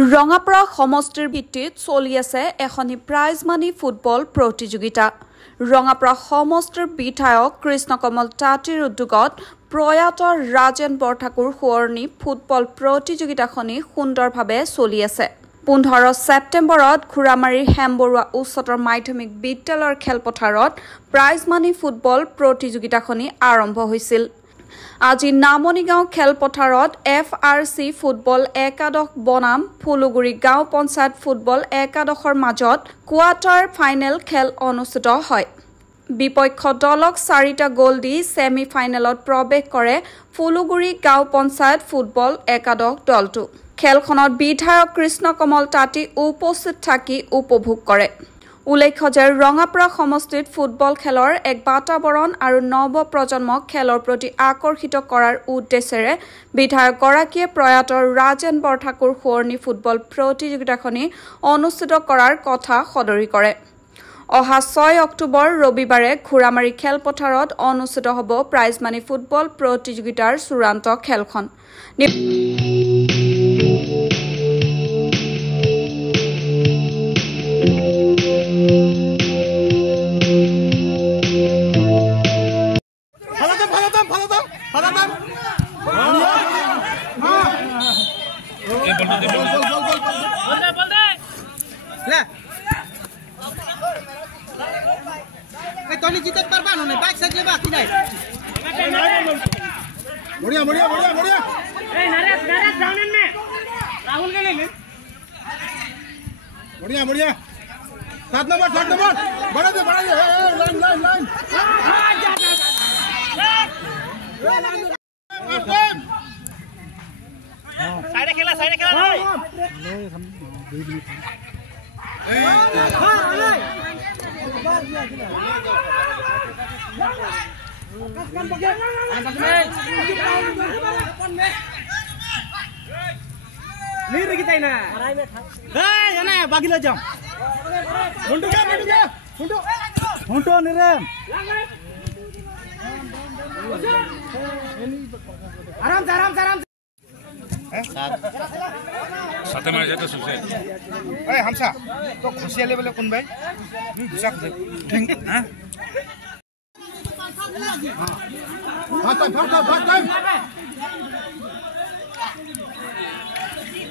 ৰঙাপাৰা সমষ্টিৰ ভিত্তিত চলি আছে এখনি প্ৰাইজ মানি ফুটবল প্ৰতিযোগিতা। ৰঙাপাৰা সমষ্টিৰ বিধায়ক কৃষ্ণকমল তাঁতীৰ উদ্যোগত প্ৰয়াত ৰাজেন বৰঠাকুৰ সোঁৱৰণী ফুটবল প্ৰতিযোগিতাখনি সুন্দৰভাৱে চলি আছে। 15 ছেপ্টেম্বৰত ঘোৰামাৰীৰ হেমবৰুৱা উচ্চতৰ মাধ্যমিক বিদ্যালয়ৰ খেলপথাৰত প্ৰাইজ মানি ফুটবল প্ৰতিযোগিতাখনি আৰম্ভ হৈছিল। আজি নামনিগাঁও খেলপথাৰত FRC ফুটবল একাদশ বনাম ফুলুগুৰি গাঁও পঞ্চায়ত ফুটবল একাদশৰ মাজত কোৱাৰ্টাৰ ফাইনেল খেল অনুষ্ঠিত হয়। বিপক্ষ দলক 4টা গ'ল দি ছেমি ফাইনেলত প্ৰৱেশ কৰে ফুলুগুৰি গাঁও পঞ্চায়ত ফুটবল একাদশ দলটো। খেলখনত বিধায়ক কৃষ্ণকমল তাঁতী উপস্থিত থাকি উপভোগ কৰে। উল্লেখ্য যে ৰঙাপাৰা সমষ্টিত ফুটবল খেলৰ এক বাতাবৰণ আৰু নৱ প্ৰজন্মক খেলৰ প্ৰতি আকৰ্ষিত কৰাৰ উদ্দেশ্যেৰে বিধায়কগৰাকীয়ে প্ৰয়াত ৰাজেন বৰঠাকুৰ সোঁৱৰণী ফুটবল প্ৰতিযোগিতাখনি অনুষ্ঠিত কৰাৰ কথা সদৰি কৰে। অহা 6 অক্টোবৰ ৰবিবাৰে ঘোৰামাৰী খেলপথাৰত অনুষ্ঠিত হ'ব প্ৰাইজ মানি ফুটবল প্ৰতিযোগিতাৰ চূড়ান্ত খেলখন। बढ़िया बढ़िया बढ़िया बढ़िया नरेश डाउन में राहुल के ले बढ़िया बढ़िया 7 नंबर बढ़ा दे लाइन साइड खेला नहीं रखी ताई ना है ना बाकी ला जाओ मुंडू क्या मुंडू निरे आराम साथे मार जाते सुसे ए हमसा तो खुशी ले बोले कौन भाई नी घुसा ठीक हां भाग टाइम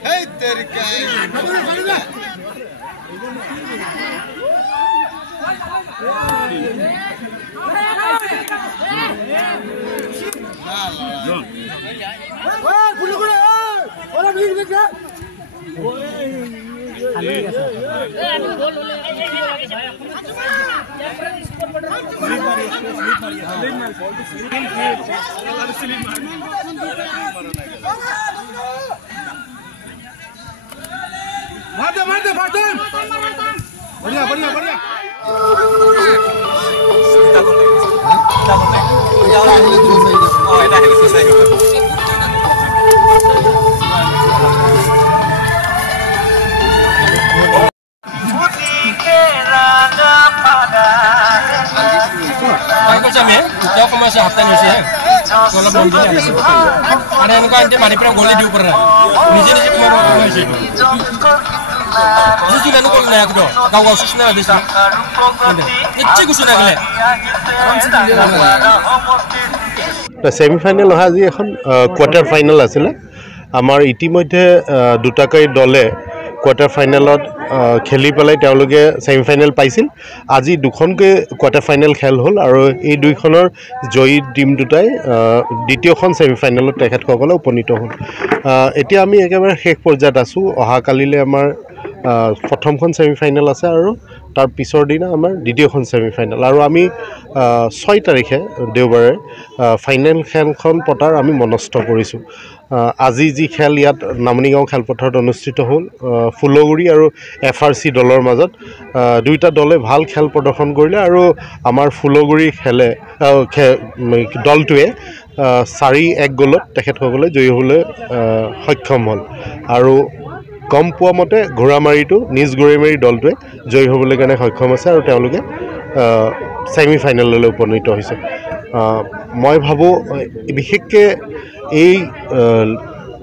ए तेरी क्या बढ़िया सेमिफाइनल আজি এখন কোয়ার্টার ফাইনাল আছিল। আমাৰ ইতিমধ্যে দুটাকৈ দলে কোয়ার্টার ফাইনালত খেলি পেলাই তেওঁলোকে সেমিফাইনাল পাইছিল। আজি দুখনকৈ কোয়ার্টার ফাইনাল খেল হ'ল আৰু এই দুইখনৰ জয়ী টিম দুটাই দ্বিতীয়খন সেমিফাইনালত তেখেতসকলে উপনীত হ'ল। এতিয়া আমি একেবাৰে শেষ পৰ্যায়ত আছো। অহাকালিলে আমাৰ প্ৰথমখন সেমিফাইনাল আছে আৰু তাৰ পিছৰ দিনা আমাৰ দ্বিতীয়খন সেমিফাইনাল আৰু আমি 6 তাৰিখে দেওবাৰে ফাইনেল খেলখন পতাৰ আমি মনস্থ কৰিছোঁ। আজি যি খেল ইয়াত নামনিগাঁও খেলপথাৰত অনুষ্ঠিত হ'ল ফুলগুৰি আৰু FRC দলৰ মাজত দুইটা দলে ভাল খেল প্ৰদৰ্শন কৰিলে আৰু আমাৰ ফুলগুৰি দলটোৱে 4-1 গ'লত তেখেতসকলে জয়ী হ'বলৈ সক্ষম হ'ল আৰু কম পোৱা মতে ঘোৰামাৰীটো নিজ ঘোৰামাৰী দলটোৱে জয়ী হ'বলৈ কাৰণে সক্ষম আছে আৰু তেওঁলোকে সেমিফাইনেললৈ উপনীত হৈছে। মই ভাবোঁ বিশেষকৈ এই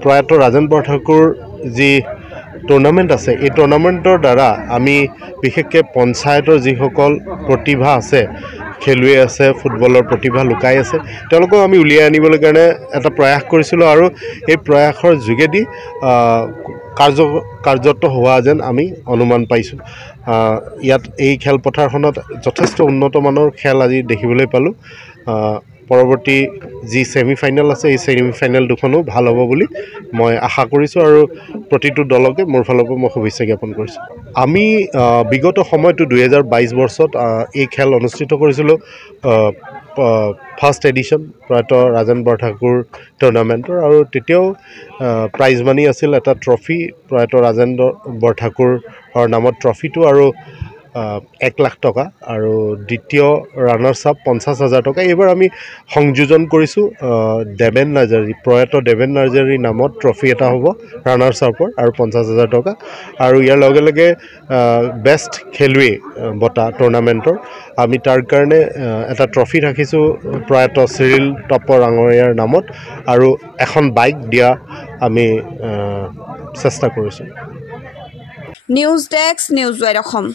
প্ৰয়াত ৰাজেন বৰঠাকুৰ যি টুৰ্ণামেণ্ট আছে এই টুৰ্ণামেণ্টৰ দ্বাৰা আমি বিশেষকৈ পঞ্চায়তৰ যিসকল প্ৰতিভা আছে খেলুৱৈ আছে ফুটবলৰ প্ৰতিভা লুকাই আছে তেওঁলোকক আমি উলিয়াই আনিবলৈ কাৰণে এটা প্ৰয়াস কৰিছিলোঁ আৰু এই প্ৰয়াসৰ যোগেদি কাৰ্যত হোৱা যেন আমি অনুমান পাইছোঁ ইয়াত এই খেলপথাৰখনত যথেষ্ট উন্নত মানৰ খেল আজি দেখিবলৈ পালোঁ পৰৱৰ্তী যি ছেমি ফাইনেল আছে এই ছেমি ফাইনেল দুখনো ভাল হ'ব বুলি মই আশা কৰিছোঁ আৰু প্ৰতিটো দলকে মোৰ ফালৰ পৰা মই শুভেচ্ছা জ্ঞাপন কৰিছোঁ আমি বিগত সময়টো 2022 বৰ্ষত এই খেল অনুষ্ঠিত কৰিছিলোঁ ফাৰ্ষ্ট এডিশ্যন প্ৰয়াত ৰাজেন বৰঠাকুৰ টুৰ্ণামেণ্টৰ আৰু তেতিয়াও প্ৰাইজ মানি আছিল এটা ট্ৰফি প্ৰয়াত ৰাজেন্দ্ৰ বৰঠাকুৰৰ নামত ট্ৰফিটো আৰু 1 লাখ টকা আৰু দ্বিতীয় ৰানাৰ্ছ আপ 50,000 টকা এইবাৰ আমি সংযোজন কৰিছোঁ দেবেন নাৰ্জাৰী প্ৰয়াত দেবেন নাৰ্জাৰীৰ নামত ট্ৰফি এটা হ'ব ৰানাৰ্ছ আপৰ আৰু 50,000 টকা আৰু ইয়াৰ লগে লগে বেষ্ট খেলুৱৈ বঁটা টুৰ্ণামেণ্টৰ আমি তাৰ কাৰণে এটা ট্ৰফি ৰাখিছোঁ প্ৰয়াত চিৰিল টপৰ ডাঙৰীয়াৰ নামত আৰু এখন বাইক দিয়া আমি চেষ্টা কৰিছোঁ news desk news wide Assam